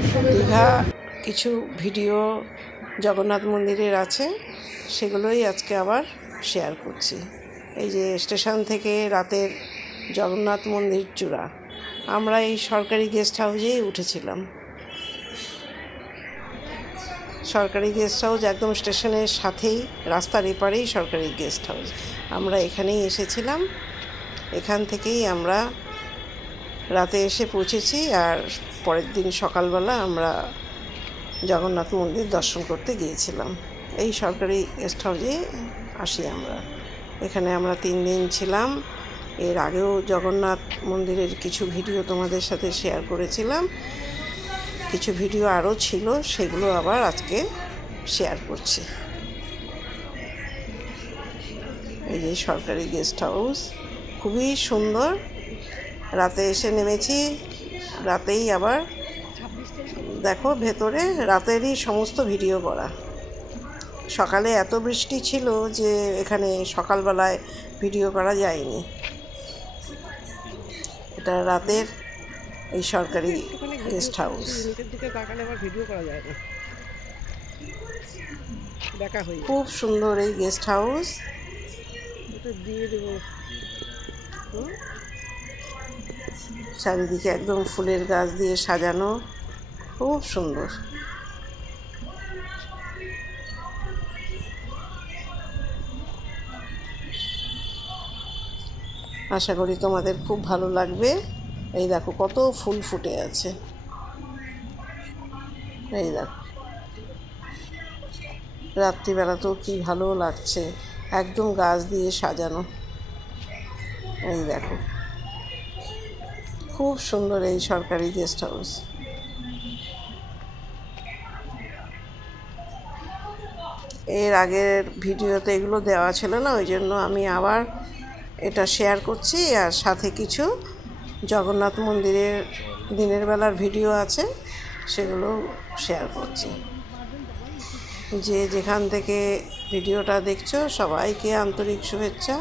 দীঘা কিছু ভিডিও জগন্নাথ মন্দিরের আছে, সেগুলোই আজকে আবার শেয়ার করছি। এই যে স্টেশন থেকে রাতের জগন্নাথ মন্দির চূড়া, আমরা এই সরকারি গেস্ট হাউসেই উঠেছিলাম। সরকারি গেস্ট হাউস একদম স্টেশনের সাথেই, রাস্তার এপারেই সরকারি গেস্ট হাউস। আমরা এখানেই এসেছিলাম, এখান থেকেই আমরা রাতে এসে পৌঁছেছি। আর পরের দিন সকালবেলা আমরা জগন্নাথ মন্দির দর্শন করতে গিয়েছিলাম। এই সরকারি গেস্ট হাউসে আসি আমরা। এখানে আমরা 3 দিন ছিলাম। এর আগেও জগন্নাথ মন্দিরের কিছু ভিডিও তোমাদের সাথে শেয়ার করেছিলাম, কিছু ভিডিও আরও ছিল, সেগুলো আবার আজকে শেয়ার করছি। এই যে সরকারি গেস্ট হাউস, খুবই সুন্দর। রাতে এসে নেমেছি, রাতেই আবার দেখো ভেতরে রাতেরই সমস্ত ভিডিও করা। সকালে এত বৃষ্টি ছিল যে এখানে সকালবেলায় ভিডিও করা যায়নি। এটা রাতের এই সরকারি গেস্ট হাউস, খুব সুন্দর এই গেস্ট হাউস। চারিদিকে একদম ফুলের গাছ দিয়ে সাজানো, খুব সুন্দর। আশা করি তোমাদের খুব ভালো লাগবে। এই দেখো কত ফুল ফুটে আছে, এই দেখো রাত্রিবেলাতেও কি ভালো লাগছে, একদম গাছ দিয়ে সাজানো। এই দেখো খুব সুন্দর এই সরকারি গেস্ট হাউস। এর আগের ভিডিওতে এগুলো দেওয়া ছিল না, ওই জন্য আমি আবার এটা শেয়ার করছি। আর সাথে কিছু জগন্নাথ মন্দিরের দিনের বেলার ভিডিও আছে, সেগুলো শেয়ার করছি। যে যেখান থেকে ভিডিওটা দেখছো সবাইকে আন্তরিক শুভেচ্ছা।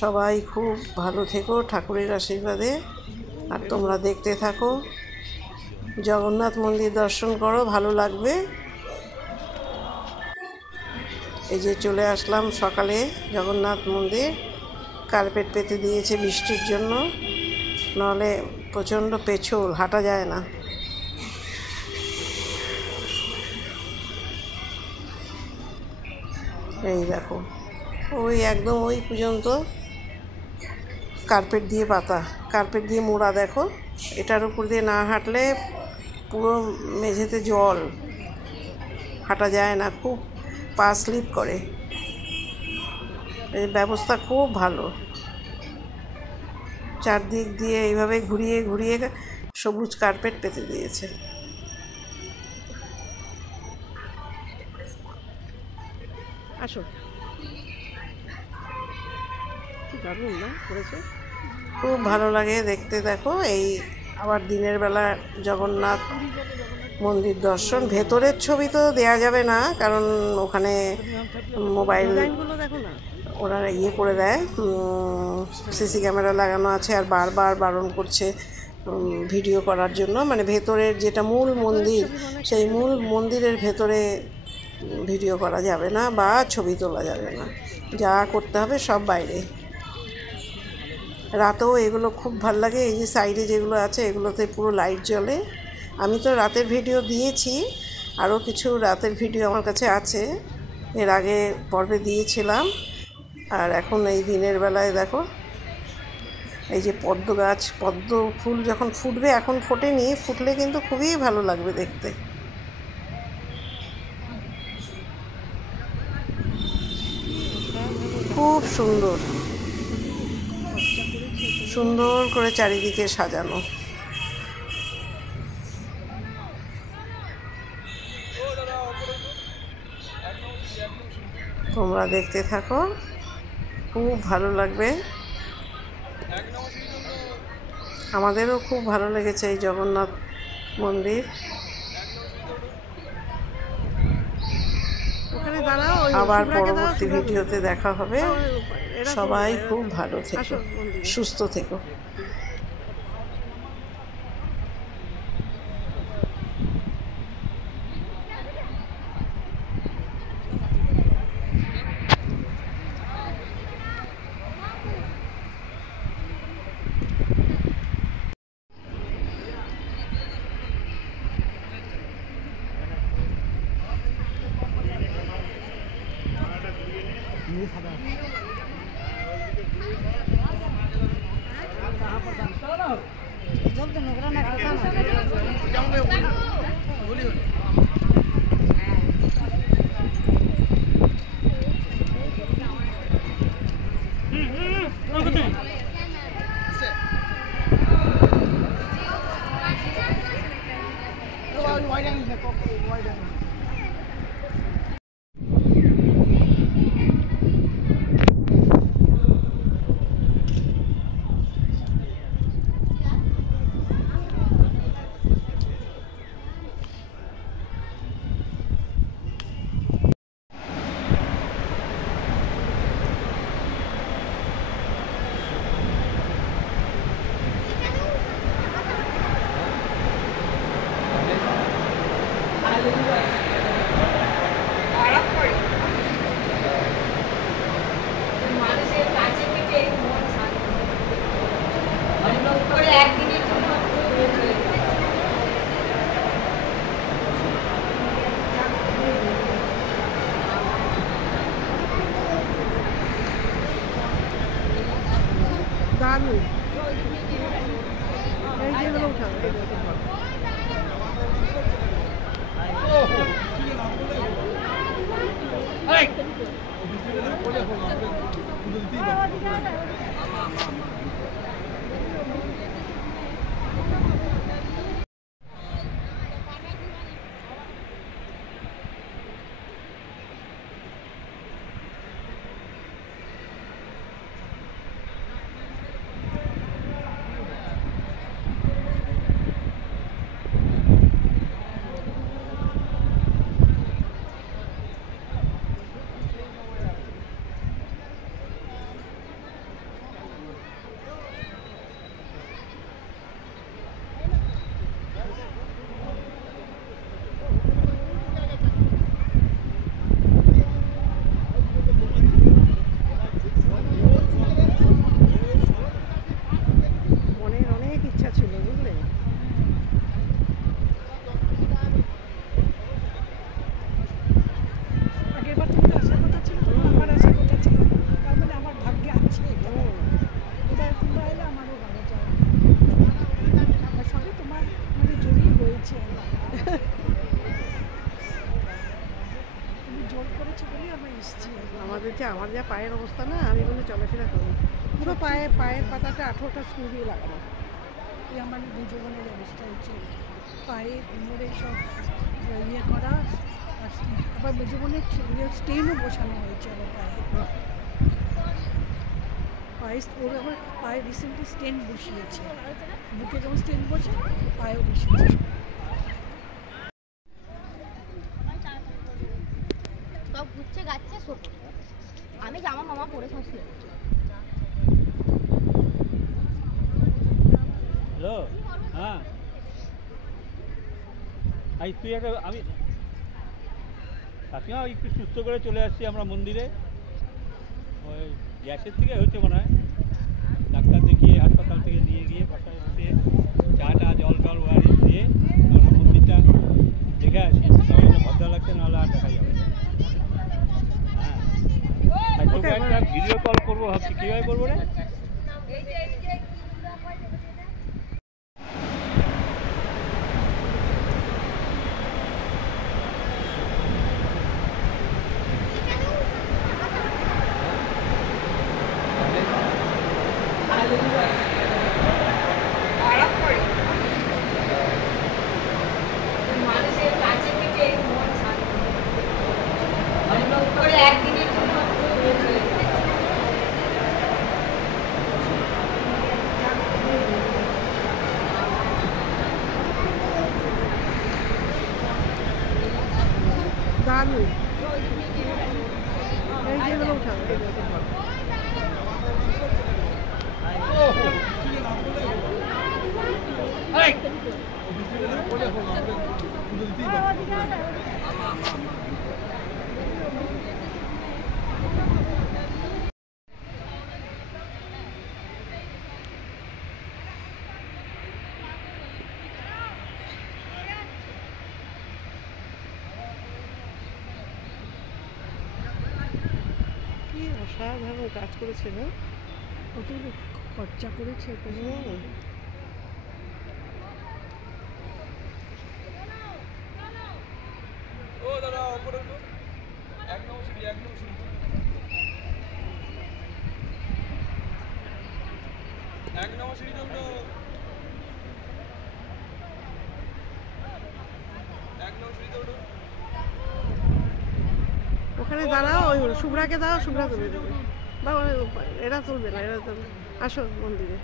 সবাই খুব ভালো থেকো ঠাকুরের আশীর্বাদে। আর তোমরা দেখতে থাকো, জগন্নাথ মন্দির দর্শন করো, ভালো লাগবে। এই যে চলে আসলাম সকালে জগন্নাথ মন্দির। কার্পেট পেতে দিয়েছে বৃষ্টির জন্য, নাহলে প্রচণ্ড পেছল, হাঁটা যায় না। এই দেখো ওই একদম ওই পর্যন্ত কার্পেট দিয়ে পাতা, কার্পেট দিয়ে মোড়া। দেখো এটার উপর দিয়ে না হাঁটলে পুরো মেঝেতে জল, হাঁটা যায় না, খুব পা স্লিপ করে। এই ব্যবস্থা খুব ভালো, চারদিক দিয়ে এইভাবে ঘুরিয়ে ঘুরিয়ে সবুজ কার্পেট পেতে দিয়েছে। আসো, দারুণ না করেছে, খুব ভালো লাগে দেখতে। দেখো এই আবার দিনের বেলা জগন্নাথ মন্দির দর্শন। ভেতরের ছবি তো দেয়া যাবে না, কারণ ওখানে মোবাইল ওরা ইয়ে করে দেয়, সিসি ক্যামেরা লাগানো আছে। আর বারবার বারণ করছে ভিডিও করার জন্য, মানে ভেতরের যেটা মূল মন্দির, সেই মূল মন্দিরের ভেতরে ভিডিও করা যাবে না বা ছবি তোলা যাবে না, যা করতে হবে সব বাইরে। রাতেও এগুলো খুব ভালো লাগে। এই যে সাইডে যেগুলো আছে এগুলোতে পুরো লাইট জ্বলে। আমি তো রাতের ভিডিও দিয়েছি, আরও কিছু রাতের ভিডিও আমার কাছে আছে, এর আগে পর্বে দিয়েছিলাম। আর এখন এই দিনের বেলায় দেখো এই যে পদ্ম গাছ, পদ্ম ফুল যখন ফুটবে, এখন ফোটেনি, ফুটলে কিন্তু খুবই ভালো লাগবে দেখতে। খুব সুন্দর সুন্দর করে চারিদিকে সাজানো। তোমরা দেখতে থাকো, খুব ভালো লাগবে। আমাদেরও খুব ভালো লেগেছে এই জগন্নাথ মন্দির। আবার পরবর্তী ভিডিওতে দেখা হবে। সবাই খুব ভালো থেকো, সুস্থ থেকো। জল তো নোংরা না কথা না দারুণ এই যেগুলো উঠাও আমার যা পায়ের অবস্থা না আমি কোনো চলাফেরা করি পুরো পায়ের পাতাটা 18টা স্ক্রু দিয়ে লাগানো এই আমার দুজনের অবস্থা হচ্ছে পায়ে কোমরে সব ইয়ে করা আবার মেজবনের স্টেনও বসানো হয়েছে আমার পায়ে ওর আবার পায়ে রিসেন্টলি স্টেন বসিয়েছে বুকে যেমন স্টেন বসে পায়েও বসিয়েছে সব ঘুরছে গাচ্ছে শোক আমি জামা মামা পরে সব শুয়ে হ্যালো হ্যাঁ তুই একটা আমি কাকিমা একটু সুস্থ করে চলে আসছি আমরা মন্দিরে ওই গ্যাসের থেকে হচ্ছে মনে হয় ডাক্তার দেখিয়ে হাসপাতাল থেকে নিয়ে গিয়ে বাসায় বসিয়ে চাটা জল টল ওয়ারিং দিয়ে আমরা মন্দিরটা দেখে আসি তাহলে ভদ্র লাগছে নাহলে আর দেখা যাবে হ্যাঁ তোকে একটা ভিডিও কল করবো ভাবছি কীভাবে করবো রে দারুণ এই যেগুলো উঠাও অসাধারণ কাজ করেছে না কত খরচা করেছে দাদা ওপরে উঠো। এক নম্বর সিঁড়ি, এক নম্বর সিঁড়ি। এক নম্বর সিঁড়িতে উঠো। এক নম্বর সিঁড়িতে উঠো। ওখানে দাঁড়াও, ওই শুভ্রাকে দাও, শুভ্রা তুলে দেবে। বা এরা তুলবে না, এরা তুলবে। আসো মন্দিরে।